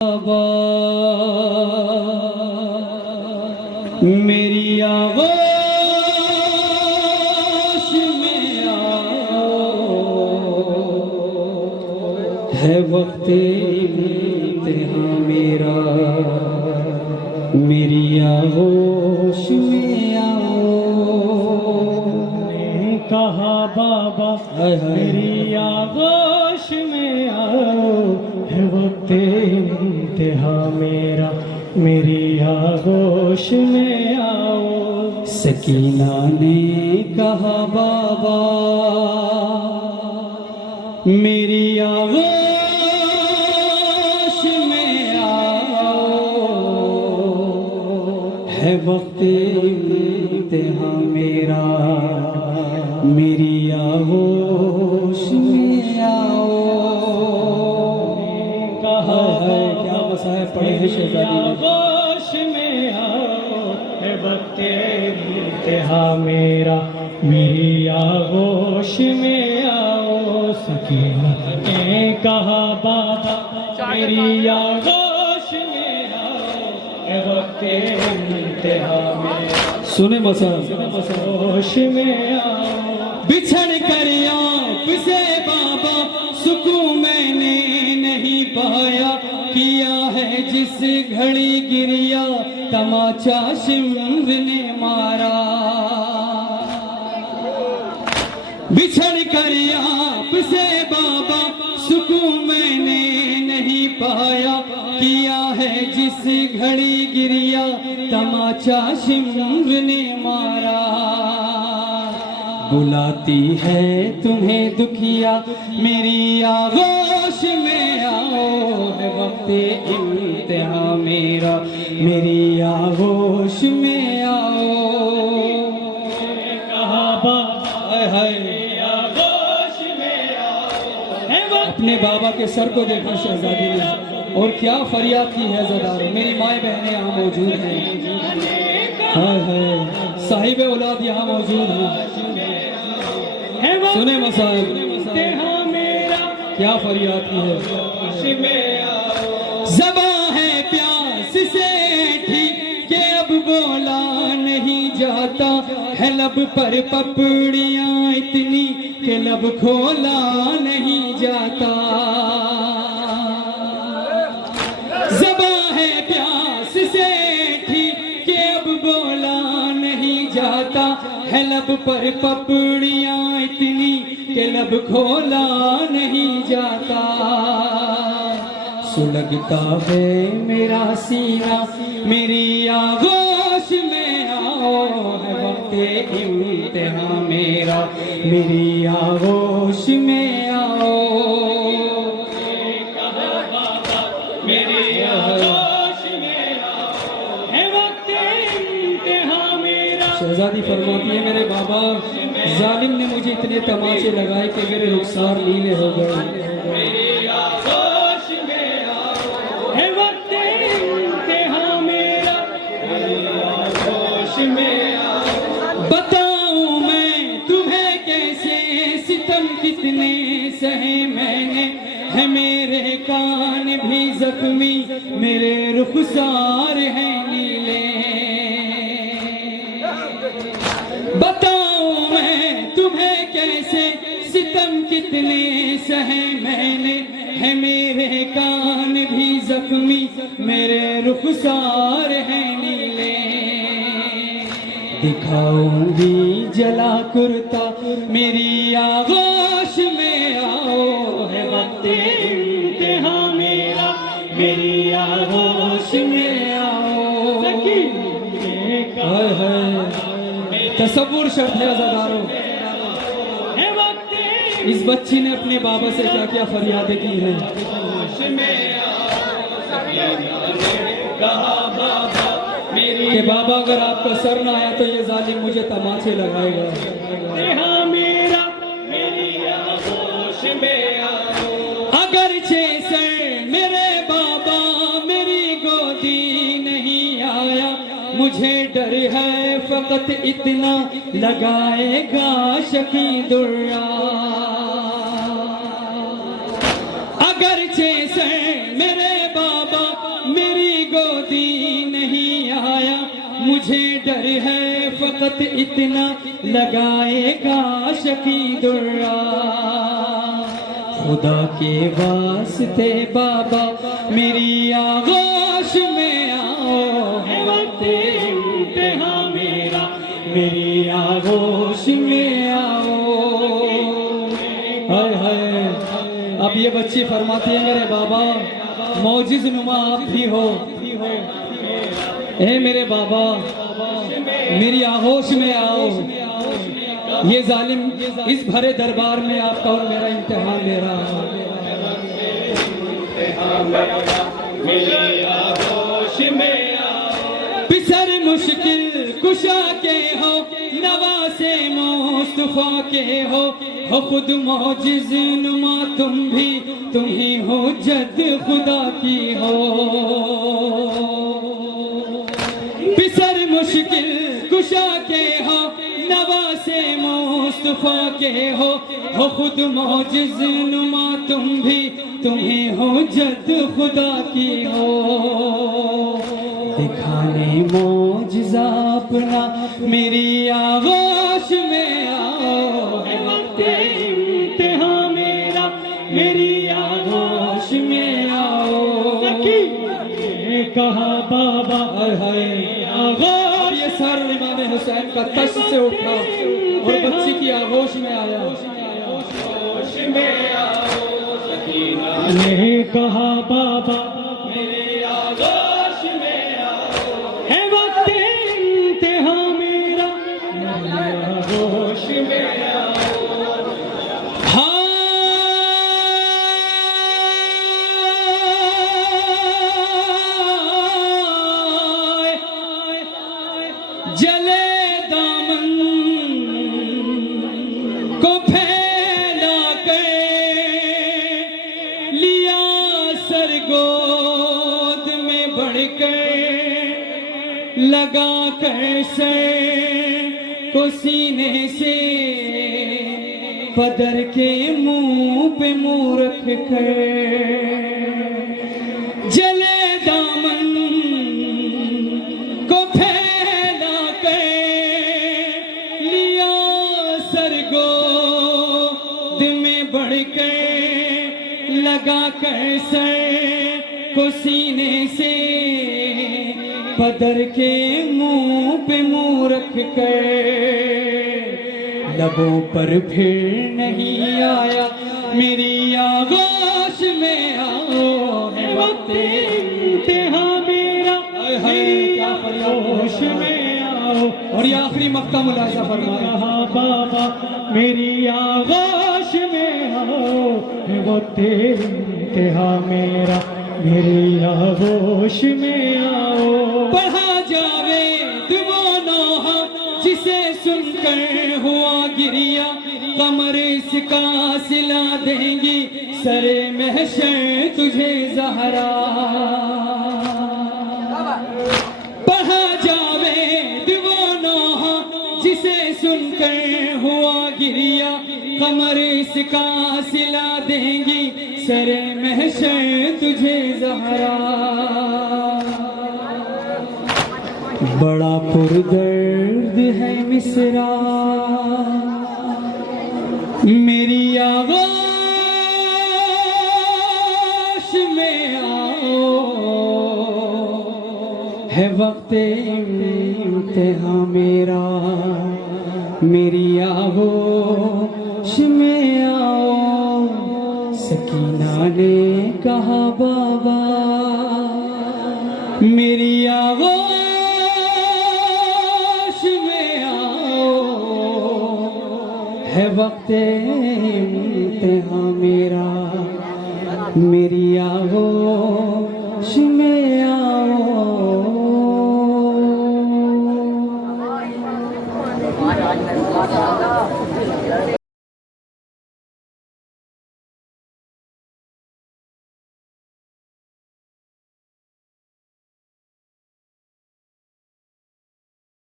बाबा मेरी आगोश में आओ, है वक्त इम्तिहान मेरा, मेरी आगोश में आओ। कहा बाबा मेरी आगोश में आओ, है वक्त इम्तिहान मेरा, मेरी आगोश में आओ। सकीना ने कहा बाबा मेरी आगोश में आओ, है वक्त इम्तिहान मेरा, मेरी आगोश में आओ। कहा है क्या मसाए पढ़े हैं शहजादी ने। आगोश में आओ, है वक्त इम्तिहान मेरा, मेरी आगोश में आओ। सकीना ने कहा बाबा मेरी आगोश में आओ, है वक्त इम्तिहान मेरा, सुने मसा आगोश में आओ। बिछड़ कर आपसे बाबा सुकून मैंने नहीं पाया, किया है जिस घड़ी गिरिया तमाचा शिमर ने मारा। बिछड़ कर आपसे बाबा सुकून मैंने नहीं पाया, किया है जिस घड़ी गिरिया तमाचा शिमर ने मारा। बुलाती है तुम्हें दुखिया मेरी आगोश में आओ, है वक्त इम्तिहान मेरा, मेरी आगोश में आओ। कहा बाबा आगोश में आओ, है वक्त अपने बाबा के सर को देखा शहजादी ने और क्या फरियाद की है ज़दार। मेरी माए बहनें यहाँ मौजूद हैं, हाय हाय साहिब औलाद यहाँ मौजूद हैं। सुने मसाइब मेरा क्या फरियाद की है। ज़बां है प्यास से ठीक के अब बोला नहीं जाता, है लब पर पपड़ियां इतनी के लब खोला नहीं जाता। ज़बां है प्यास से ठीक के अब बोला नहीं जाता, है लब पर पपड़ियां इतनी के लब खोला नहीं जाता। सुलगता है मेरा सीना मेरी आगोश में आओ, है वक्त इम्तिहान मेरा, मेरी आगोश में आओ। मेरी आगोश में आओ, है वक्त इम्तिहान मेरा। शहजादी फरमाती है मेरे बाबा जालिम ने मुझे इतने तमाचे लगाए कि मेरे रुखसार नीले हो गए। मेरी आगोश में आओ, है वक्त इम्तिहान मेरा, मेरी आगोश में आओ। बताऊं मैं तुम्हें कैसे सितम कितने सहे मैंने, है मेरे कान भी जख्मी मेरे रुखसार हैं नीले। बताऊं मैं तुम्हें कैसे सितम कितने सहे मैंने, है मेरे कान भी जख्मी मेरे रुखसार हैं नीले। दिखाऊंगी जला कुर्ता मेरी आगोश में आओ, है वक्त इम्तिहान मेरा, मेरी आगोश में आओ। हाय हाय तसव्वुर शर्त है अज़ादारों। है वक्त इस बच्ची ने अपने बाबा से क्या क्या फरियादें की हैं। कि बाबा अगर आपका सर ना आया तो ये जालिम मुझे तमाचे लगाएगा। मेरा, मेरी आगोश में आओ। अगर सर मेरे बाबा मेरी गोदी नहीं आया, मुझे डर है फकत इतना लगाएगा शकी दुर्रा। अगर से मेरे बाबा डर है फकत इतना लगाएगा शकीदुर्रा। खुदा के वास्ते बाबा मेरी आगोश में आओ, है वक्त इम्तिहान मेरा, मेरी आगोश में आओ। हाय हाय, अब ये बच्ची फरमाती है मेरे बाबा मौजिज नुमा आप भी हो, ए मेरे बाबा मेरी आगोश में आओ। ये जालिम इस भरे दरबार में आपका और मेरा इम्तिहान ले रहा है। मेरी आगोश में आओ, पिसर मुश्किल कुशा के हो, नवासे मुस्तफा के हो खुद मौजिज नुमा तुम ही हो जद खुदा की हो। पिसर मुश्किल कुशा के हो, नवासे मुस्तफा के हो खुद मौजिज नुमा तुम ही हो जद खुदा की हो। दिखाने मौजिज़ा अपना मेरी आगोश में आओ, है वक्त इम्तिहान मेरा, मेरी आगोश में आओ। सखी ने कहा बाबा हाय आगोश। ये सर इमाम हुसैन का तश से उठा और बच्ची की आगोश में आया। आगोश में आओ, सकीना ने कहा बाबा मेरी आगोश में आओ, है वक्त इम्तिहान मेरा, मेरी आगोश में आओ। जले दामन को फैला कर लिया सरगोद में बढ़कर, लगा कर सर को सीने से पदर के मुंह पे मुंह रख कर। जले दामन को फैला कर लिया सरगोद में बढ़कर, लगा कर सर को सीने से पदर के मुंह पे मुंह रख कर। लबों पर फिर नहीं आया मेरी आगोश में आओ, है वक्त इम्तिहान मेरा, मेरी आगोश में आओ। और ये आखिरी मक्ता मुलाजा फरमाया कहा बाबा मेरी आगोश में आओ, है वक्त इम्तिहान मेरा, मेरी आगोश में आओ। पढ़ा जावे वो नोहा जिसे सुनकर हुआ गिरिया, कमर इसका सिला देंगी सरे महशर तुझे ज़हरा। पढ़ा जावे वो नोहा जिसे सुनकर हुआ गिरिया, कमर इसका सिला देंगी सरे महशर तुझे ज़हरा। बड़ा पुरदर्द है मिसरा मेरी आगोश में आओ, है वक्त इम्तिहान मेरा, मेरी आगोश में आओ। सकीना ने कहा बाबा मेरी आगोश में आओ, है वक्त इम्तिहान मेरा, मेरी आगोश